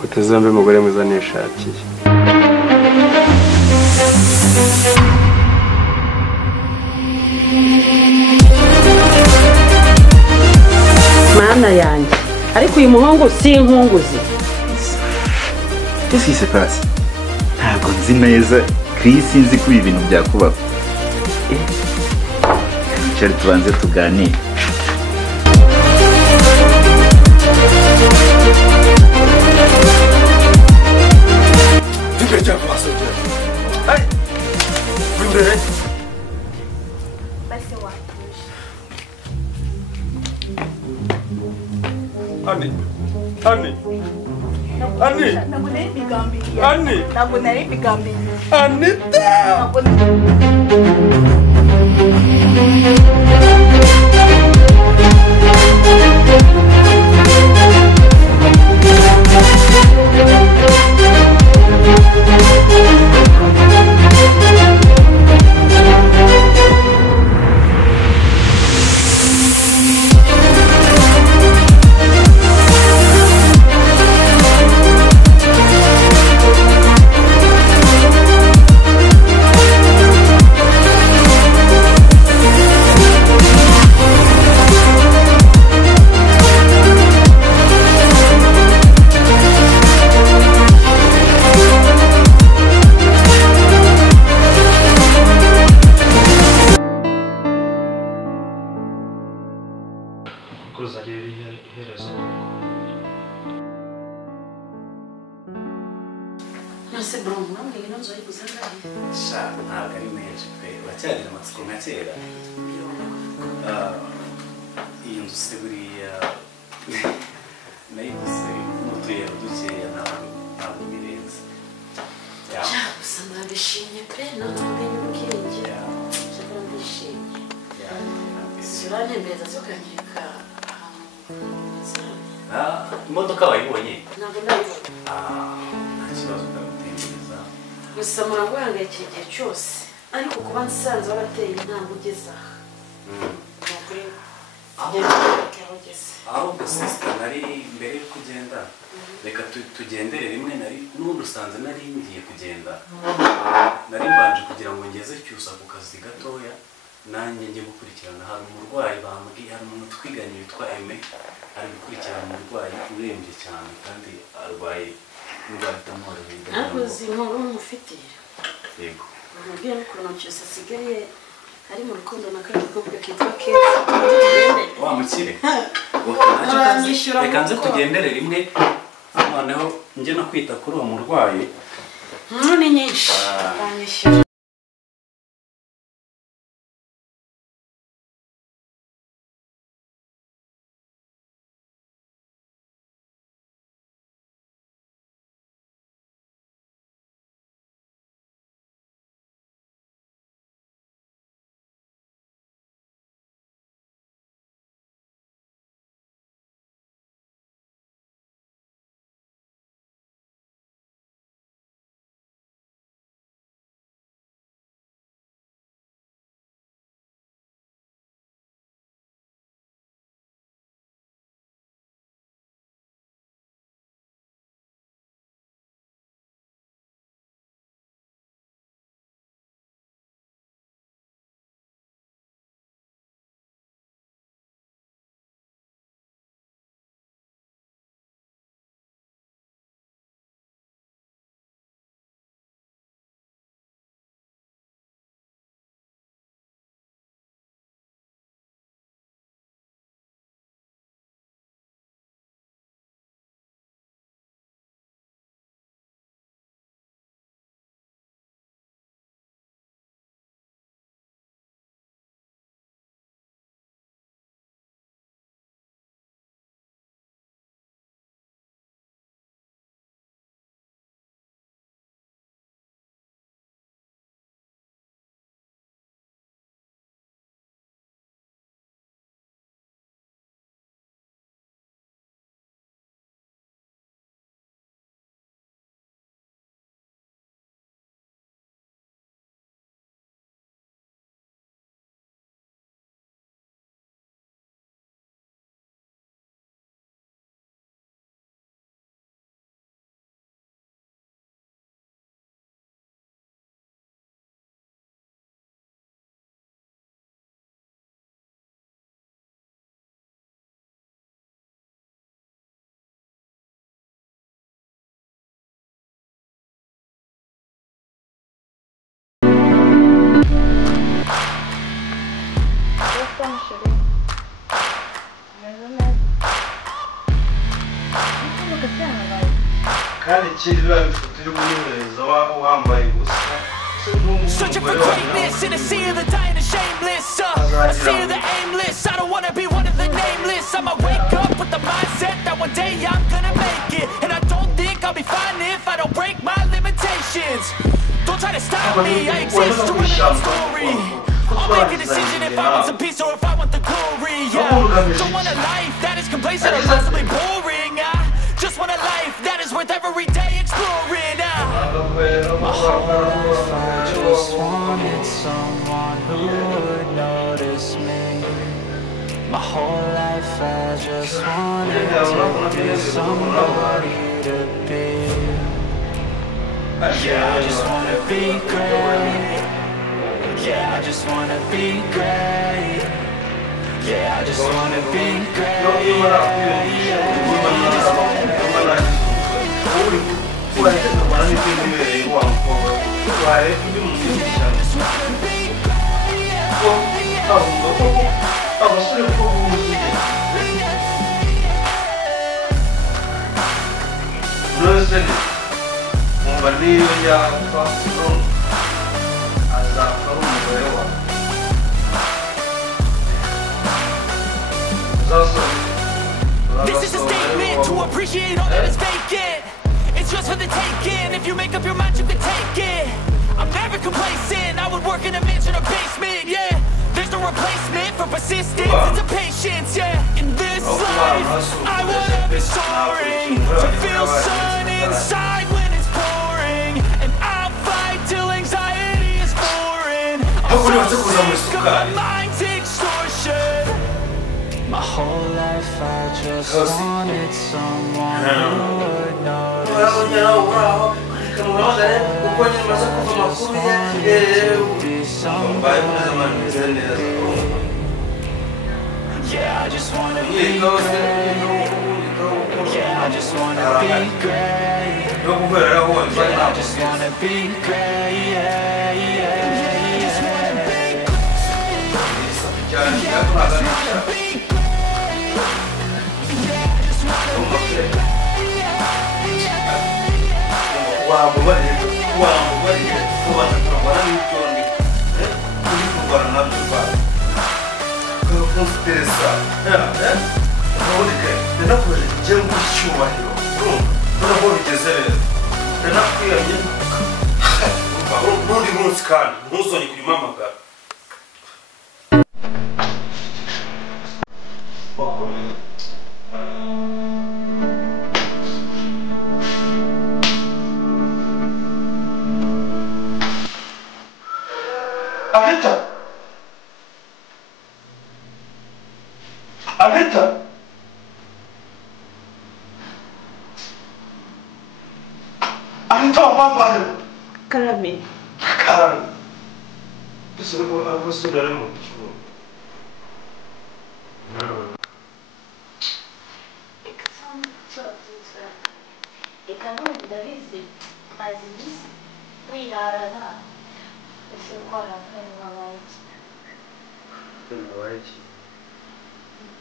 Kutazambe umugore mwiza nishakiye. Mana yanjye, ariko uyu muhungu si inkunguzi. Qu'est-ce qui se passe? Ntabwo nzi neza Chris, nzi ko ibi bintu byakubaho. Cyera tubanze tuganire. Imbere cyangwa asogera. Ai. Imbere. Basi watuje. Ani. Ani. Ani. Ntabwo nari mbigambiriye. Ani. Ntabwo nari mbigambiriye. Anita. Nase bro, mwambie nonzo yibuzanga. Sha ntabwo ari menshi pe. Uracyari amatsiko nka kera. Iyo nzu se buriya nayiguze mutuye dukeya ntabwo birenze. Gusa ndabishimye pe, ntabwo ubwenge. Cyangwa ndishimye. Sirane mbeza zokanyika. Imodoka wayibonye? Ntabwo ndabibona. Nta kibazo ndagutekereza. Gusa murangwangayikira igihe cyose, ariko kuba nsanze warateye intambwe ugeze aha. Nukuri ahubwo sister nari mbere yo kugenda reka tugendere rimwe nari n'urusanze nari ngiye kugenda nari mbanje kugira ngo ngeze cyusa ku kazi gatoya nanjye ngiye gukurikirana hari umurwayi bambwiye hari umuntu twiganye witwa Aime ari gukurikirana umurwayi urembye cyane kandi arwaye indwara itamworoheye. ntabwo zinkuru mufitiye. Yego. Mubwiye n'ukuntu cyose asigaye ari mu rukundo na kagakobwa kitwa Keza. Wa mukire. Reka nze tugendere rimwe noneho njye no kwita kuri uwo murwayi. Ni nyinshi. Banyishyura. lost in a sea of the dying and shameless. A sea of the aimless. I don't wanna be one of the nameless. I'ma wake up with the mindset that one day I'm gonna make it. And I don't think I'll be fine if I don't break my limitations. Don't try to stop me, I exist to write my story. I'll make a decision if I want some peace or if I want the glory. Yeah, don't want a life that is complacent or possibly boring. I just want a life that is worth every day exploring. My whole life I just wanted someone who would notice me. My whole life I just wanted to be somebody to be. Yeah, I just wanna be great. Yeah, I just wanna be great. Yeah, I just wanna be great. This is a statement to appreciate all that is vacant. It's just for the taking. If you make up your mind, you can take it. I'm never complacent. I would work in a mansion or basement. Yeah, there's no replacement for persistence. It's a patience. Yeah, in this life, I wanna be soaring. To feel sun inside when it's pouring, and I'll fight till anxiety is foreign. I'm so sick of my mind's extortion. My whole life I just wanted someone who would notice me. Yeah, I just wanna be great. Yeah, I just wanna be great. Yeah, I just wanna be great. Yeah, yeah, yeah. Just wanna be great. Yeah, I just wanna be great. Anita! Anita! Anita, apa? Karame. Karame. Aku saudaramu. Ikanun ndabizi maze iminsi wirarana ese ukora nk'inwaye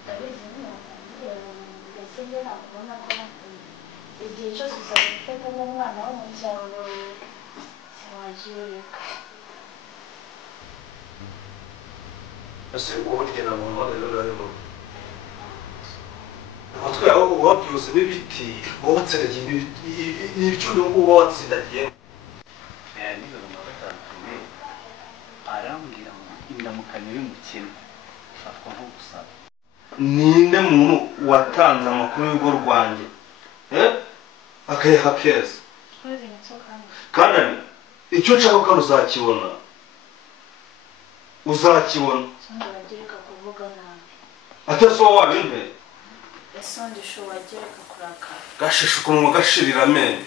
ndabizi mbese njye nakubona ko igihe cyose uzabifata nk'umwana wo mu cyaro wajirika Ese uburyo na mama rero arimo Atwe aho wabyuze n'ibiti wobatserege n'ibyo uba watsindagiye nijoro mu gatandukanye arambwira ngo indamukanyo y'umukene afatwa nko gusaba. Ninde muntu watanze amakuru y'urugo rwanjye akayaha keza kandi icyo nshaka ko uzakibona atese wowe wabinteye gashisha ukuntu gashirira amenyo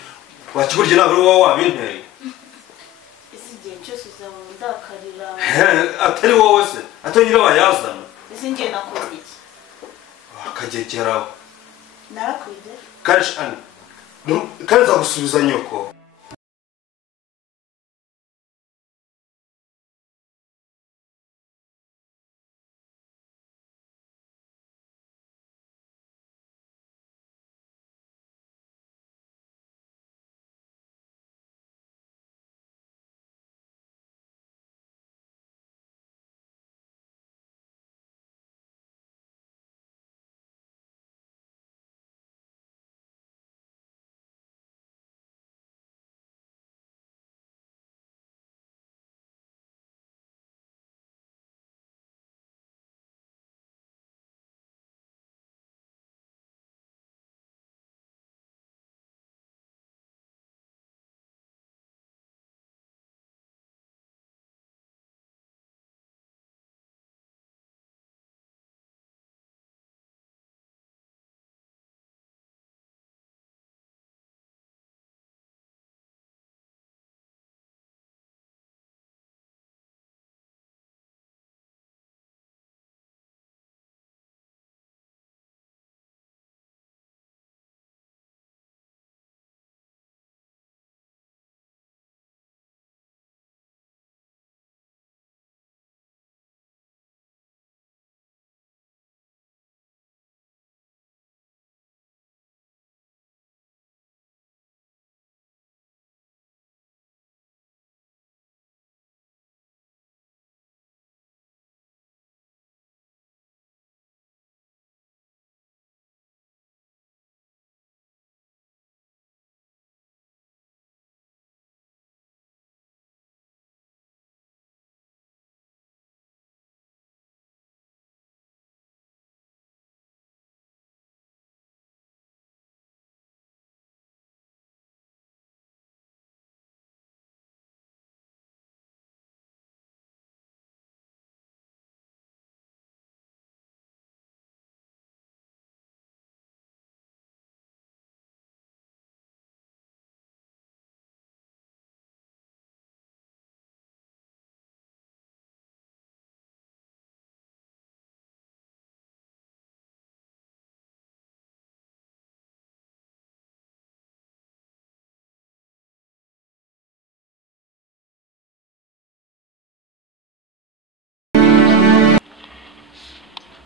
wakiburye ntabwo ari wowe wabinteye ese igihe cyose uzabona undakarira atari wowe se atari nyirabayazana ese njye nakora iki akagegeraho narakwide kandi nzagusubiza nyoko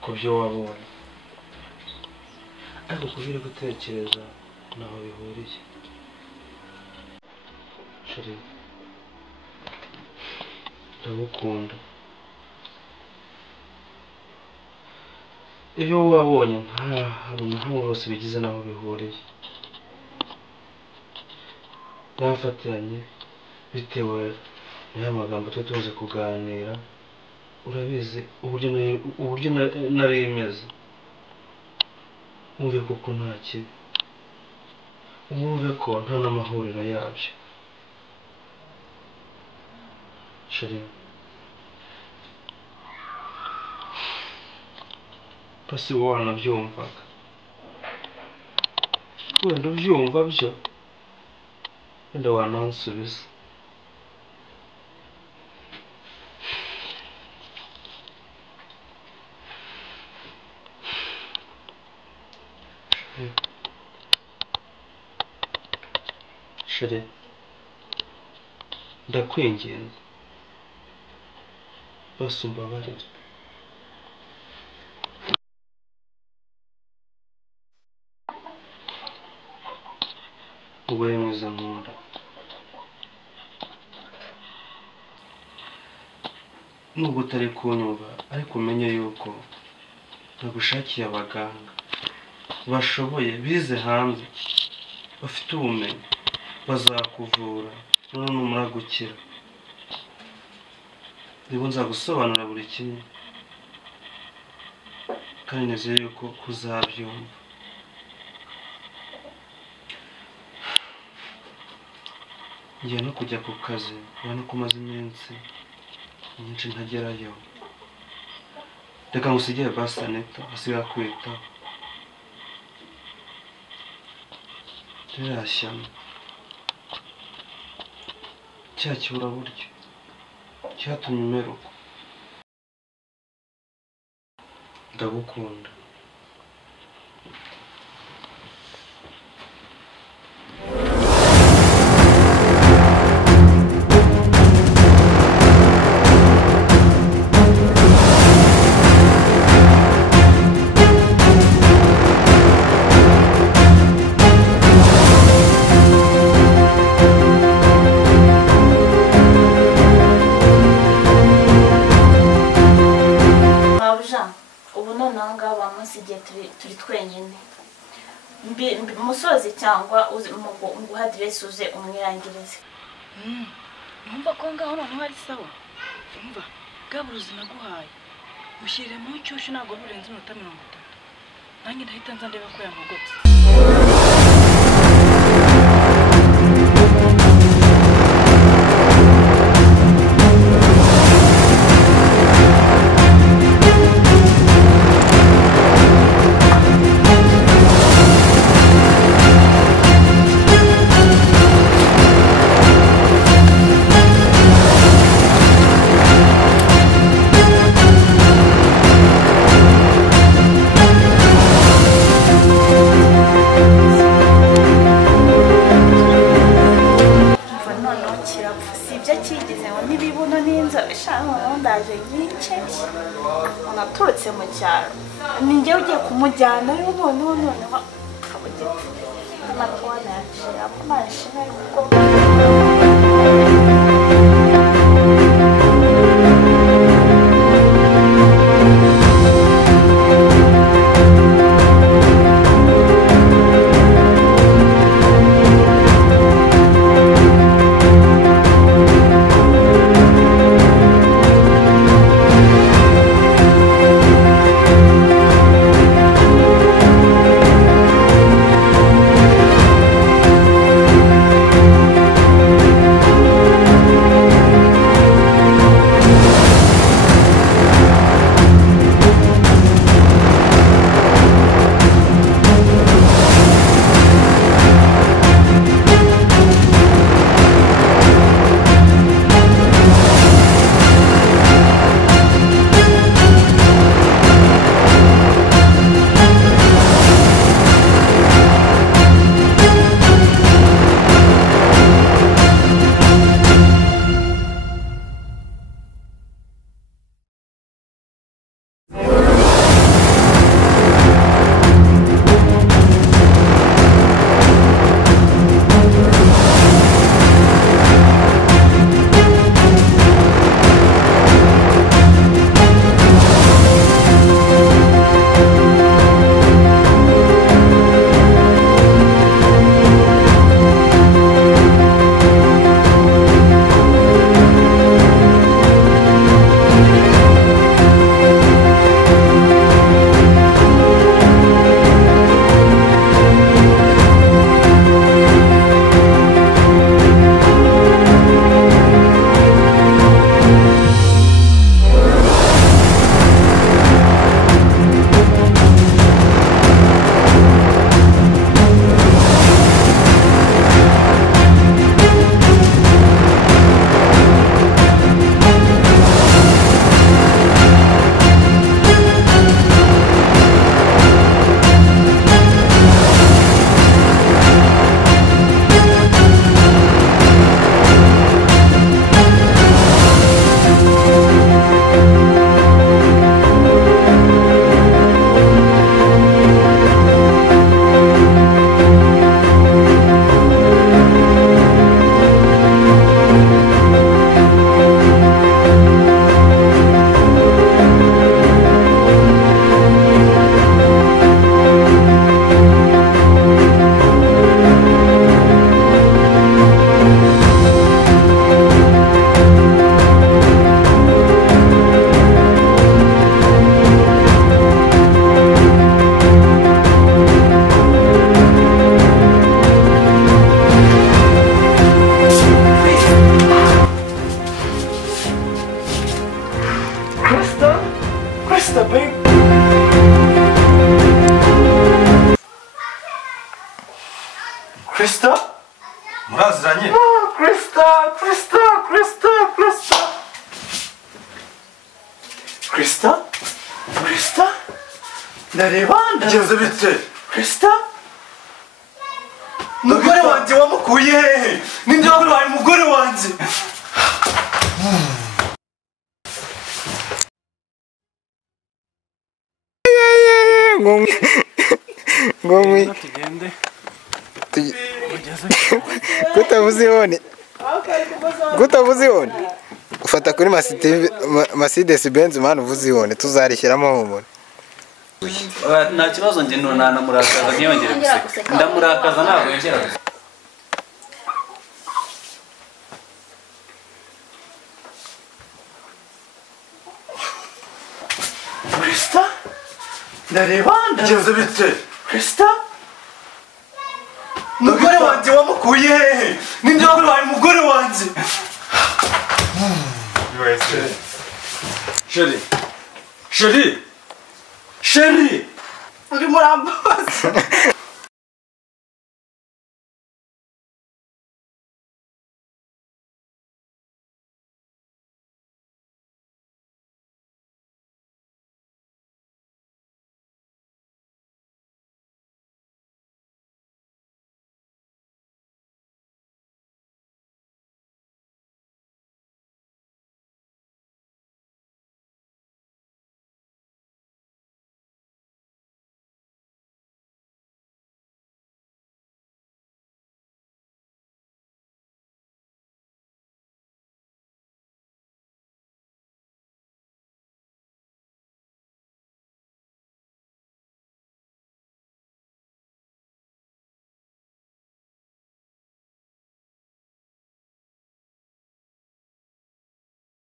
ku byo wabonye ariko kubiri gutekereza naho bihuriye sheri ndagukunda ibyo wabonye nta hantu hose bigize naho bihuriye yafatiranye bitewe n'aya magambo tutuze kuganira urabizi uburyo nari imeze umve koko nta kibi umve ko nta n'amahuriro yabyo sheri basi wowe wanabyumvaga wenda ubyumva byo wenda wanansubiza sheri ndakwinginze basi umbabarire umugore mwiza nkunda nubwo utari kunyumva ariko umenye yuko nagushakiye abaganga bashoboye bize hanze bafite ubumenyi bazakuvura none numara gukira nibo nzagusobanura buri kimwe kandi nizeye yuko uzabyumva ngiye no kujya ku kazi ubona ko umaze iminsi myinshi ntagerayo reka ngusigire basi Anita asigaye akwitaho rirashyano cya kiburaburyo cyatumye umeruka ndagukunda turi twenyine musozi cyangwa nguha aderesi uze umwirangirize numva ko ngaho noneho ari sawa umva bwaburuzi naguhaye mushyirire mu cyushu ntabwo burenze iminota 30 nanjye ndahita nza ndeba ko yamugotse unaturutse mu cyaro ni njye ugiye kumujyana rero noneho akabugira amatwana yacira amashini ariko Krista, babe. Krista? muraziranye Krista. Ndareba bigenze bite Krista? Umugore wanjye wamukuye hehe? Ninde wabaye umugore wanjye? ngomwe tugende kutavuze ihone ufata kuri Mercedes Benz man uvuze ihone tuzarishyiramo humura nta kibazo njye nanamurakaza ntiyongere guseka ndamurakaza ntabwo yongera guseka Krista? Ndareba bigenze bite Krista? Umugore wanjye wamukuye hehe? Ninde wabaye umugore wanjye? Chérie Uri murambaza.